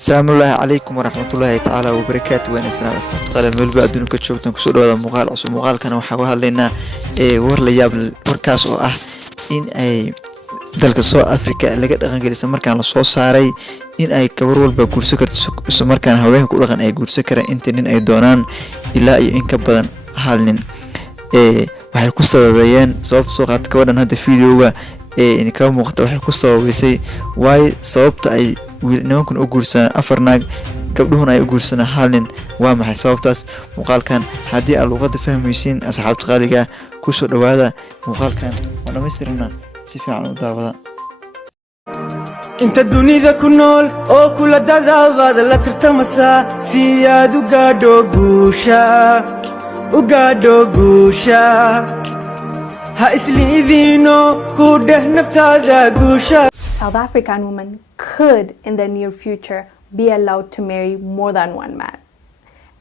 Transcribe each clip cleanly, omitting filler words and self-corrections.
السلام الله عليكم ورحمة الله تعالى وبركاته. وأنا سلام أسمع قال ملبى أدونك تشوفتن كسر هذا مقال أو مقال كانوا وحوها لنا ورلا ياب وركاس أو إن أي dalka South Africa laga dhaqan gelisa markaan la soo saaray in ay gabar walba guurso karto isla markaan haweenka u dhaqan ay guurso karaan inta nin ay doonaan ilaa iyo in ka badan hal nin waxay ku sababayeen sababta soo qaad ka wadan hadda videoga in ka muuqata waxay ku sababaysay way sababta ay nimankan u guursan afar naag gabdhuhuna ay u guursan hal nin waa maxay sababtaas muuqaalkan haddii aad luqada fahmaysiin asxaabta qaaliga ku soo dhawaada muuqaalkan waa dhamaystirnaa si fiican u daawada inta dunida ku nool oo kula dadaabad la tartamasa si aad u gaadho guusha ha isliidino ku dheh naftaada guusha. South African women could in the near future be allowed to marry more than one man.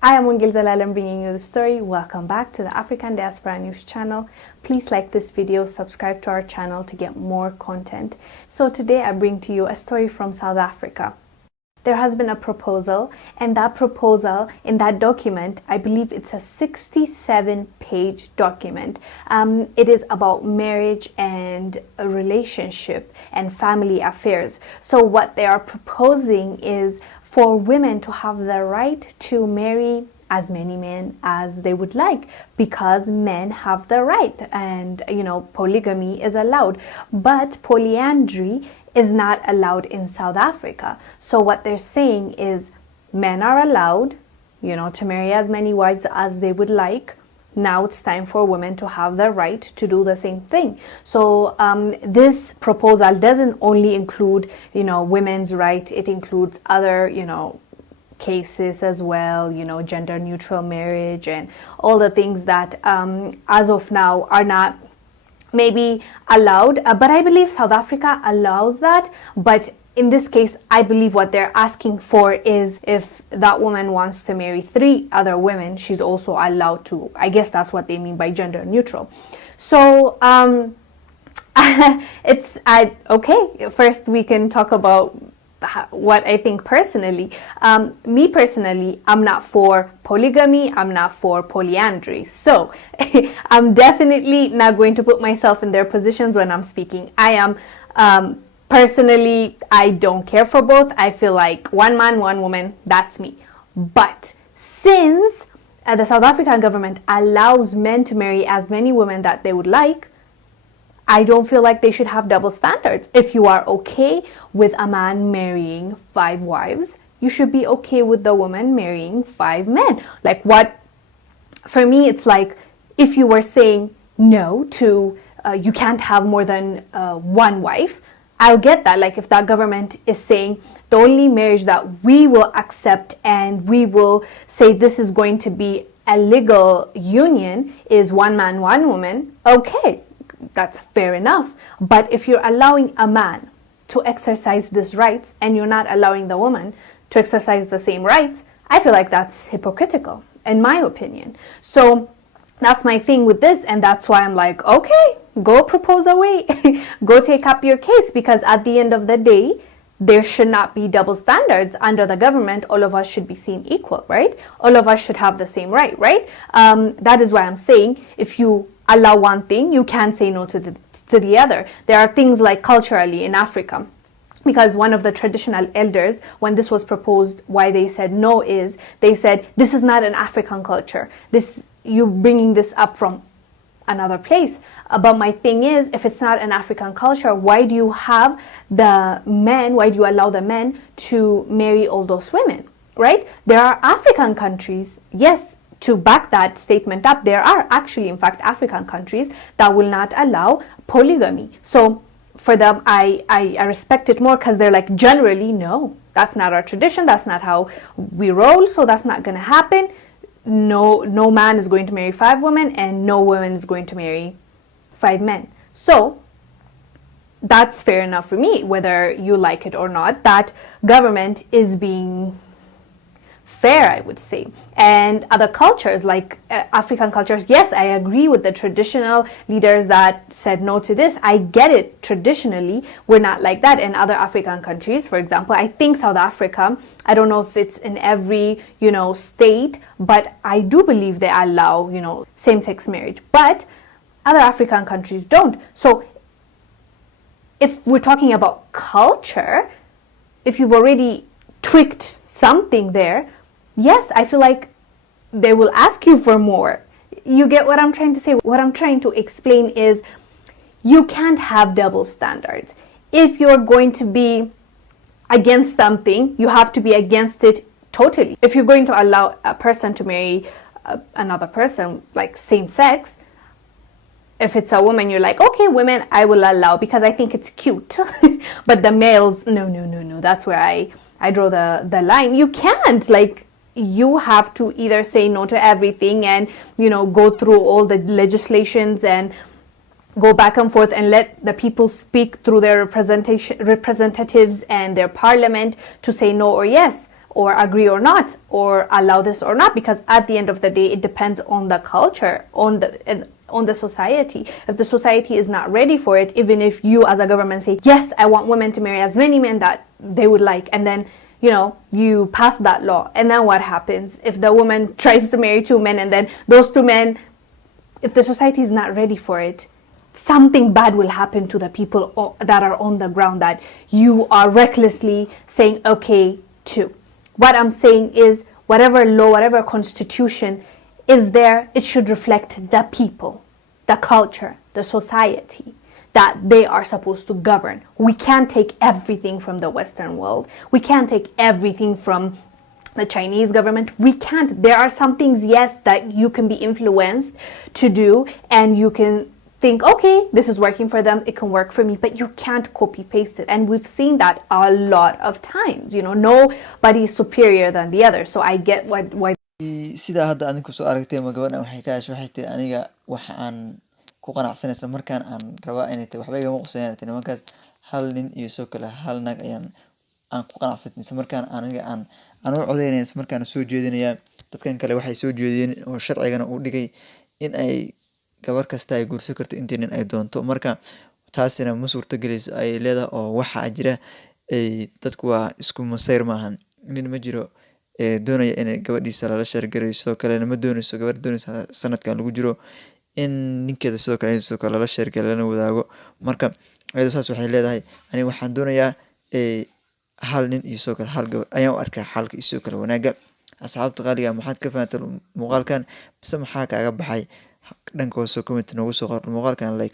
I am Wangil Zalalam bringing you the story. Welcome back to the African Diaspora News channel. Please like this video, subscribe to our channel to get more content. So today I bring to you a story from South Africa. There has been a proposal, and that proposal in that document, I believe it's a 67-page document. It is about marriage and a relationship and family affairs. So what they are proposing is for women to have the right to marry as many men as they would like, because men have the right, and polygamy is allowed, but polyandry is not allowed in South Africa. So what they're saying is men are allowed to marry as many wives as they would like. Now it's time for women to have the right to do the same thing. So this proposal doesn't only include women's right, it includes other cases as well, gender neutral marriage and all the things that as of now are not maybe allowed, but I believe South Africa allows that. But in this case, I believe what they're asking for is if that woman wants to marry 3 other women, she's also allowed to. I guess that's what they mean by gender neutral. So okay, first we can talk about what I think personally. Me personally, I'm not for polygamy, I'm not for polyandry. So I'm definitely not going to put myself in their positions when I'm speaking. I am personally, I don't care for both. I feel like one man, one woman, that's me. But since the South African government allows men to marry as many women that they would like, I don't feel like they should have double standards. If you are okay with a man marrying 5 wives, you should be okay with the woman marrying 5 men. Like what, for me, it's like if you were saying no to, you can't have more than 1 wife, I'll get that. Like if that government is saying the only marriage that we will accept and we will say this is going to be a legal union is 1 man, 1 woman, okay. That's fair enough. But if you're allowing a man to exercise these rights and you're not allowing the woman to exercise the same rights, I feel like that's hypocritical, in my opinion. So that's my thing with this, and that's why I'm like, okay, go propose away. Go take up your case, because at the end of the day, there should not be double standards under the government. All of us should be seen equal, right? All of us should have the same right? That is why I'm saying if you allow one thing, you can't say no to the other. There are things like culturally in Africa, because one of the traditional elders, when this was proposed, why they said no is they said this is not an African culture. You're bringing this up from another place. But my thing is, if it's not an African culture, why do you have the men, why do you allow the men to marry all those women, right? There are African countries, yes, to back that statement up, there are actually, in fact, African countries that will not allow polygamy. So for them, I respect it more, because they're like, generally, no, that's not our tradition, that's not how we roll, so that's not going to happen. No man is going to marry 5 women, and no woman is going to marry 5 men. So that's fair enough for me, whether you like it or not. That government is being fair, I would say. And other cultures, like African cultures, yes, I agree with the traditional leaders that said no to this. I get it. Traditionally, we're not like that. In other African countries, for example, I think South Africa, I don't know if it's in every, state, but I do believe they allow, same-sex marriage. But other African countries don't. So if we're talking about culture, if you've already tweaked something there, yes, I feel like they will ask you for more. You get what I'm trying to say? What I'm trying to explain is you can't have double standards. If you're going to be against something, you have to be against it totally. If you're going to allow a person to marry another person, like same sex, if it's a woman, you're like, okay, women, I will allow because I think it's cute. But the males, no. That's where I draw the line. You can't, you have to either say no to everything and, go through all the legislations and go back and forth and let the people speak through their representatives and their parliament to say no or yes, or agree or not, or allow this or not, because at the end of the day, it depends on the culture, on the society. If the society is not ready for it, even if you as a government say, yes, I want women to marry as many men that they would like, and then you pass that law, and then what happens if the woman tries to marry 2 men, and then those 2 men, if the society is not ready for it, something bad will happen to the people that are on the ground that you are recklessly saying okay to. What I'm saying is, whatever law, whatever constitution is there, it should reflect the people, the culture, the society that they are supposed to govern. We can't take everything from the Western world. We can't take everything from the Chinese government. We can't. There are some things, yes, that you can be influenced to do, and you can think, okay, this is working for them, it can work for me, but you can't copy paste it. And we've seen that a lot of times. Nobody is superior than the other. So I get why sida hadda aad ku soo aragtay ma gabadhan waxay tiri aniga waxa aan ku qanacsanaysa markaan aan rabaa inay tahay waxba iga muuqsanayna tani markaas hal nin iyo soo kale hal nag aan ku qanacsanaysa markaan aniga aan u codeynaysa markaan soo jeedinaya dadkan kale waxay soo jeediyeen oo sharcigana uu dhigay in ay gabar kasta ay guursan karto intii nin ay doonto, marka taasina ma suurto gelayso ay leedahay oo waxa jira dadku waa isku masayr maahan. Nin ma jiro doonaya in gabadhiisa lala sheergareeyo, sidoo kalena ma doonayso gabar doonaysa sanadkan lagu jiro in ninkeeda sidoo kale lala sheergareeyo lana wadaago. Marka ayadoo saas waxay leedahay aniga waxaan doonayaa hal nin iyo sidoo kale hal gabar ayaan u arkaa xalka iyo sidoo kale wanaaga. Asxaabta qaaliga maxaad ka fahanteen muuqaalkan, bise maxaa kaaga baxay? Dhankooda comment noogu soo qor muuqaalkan like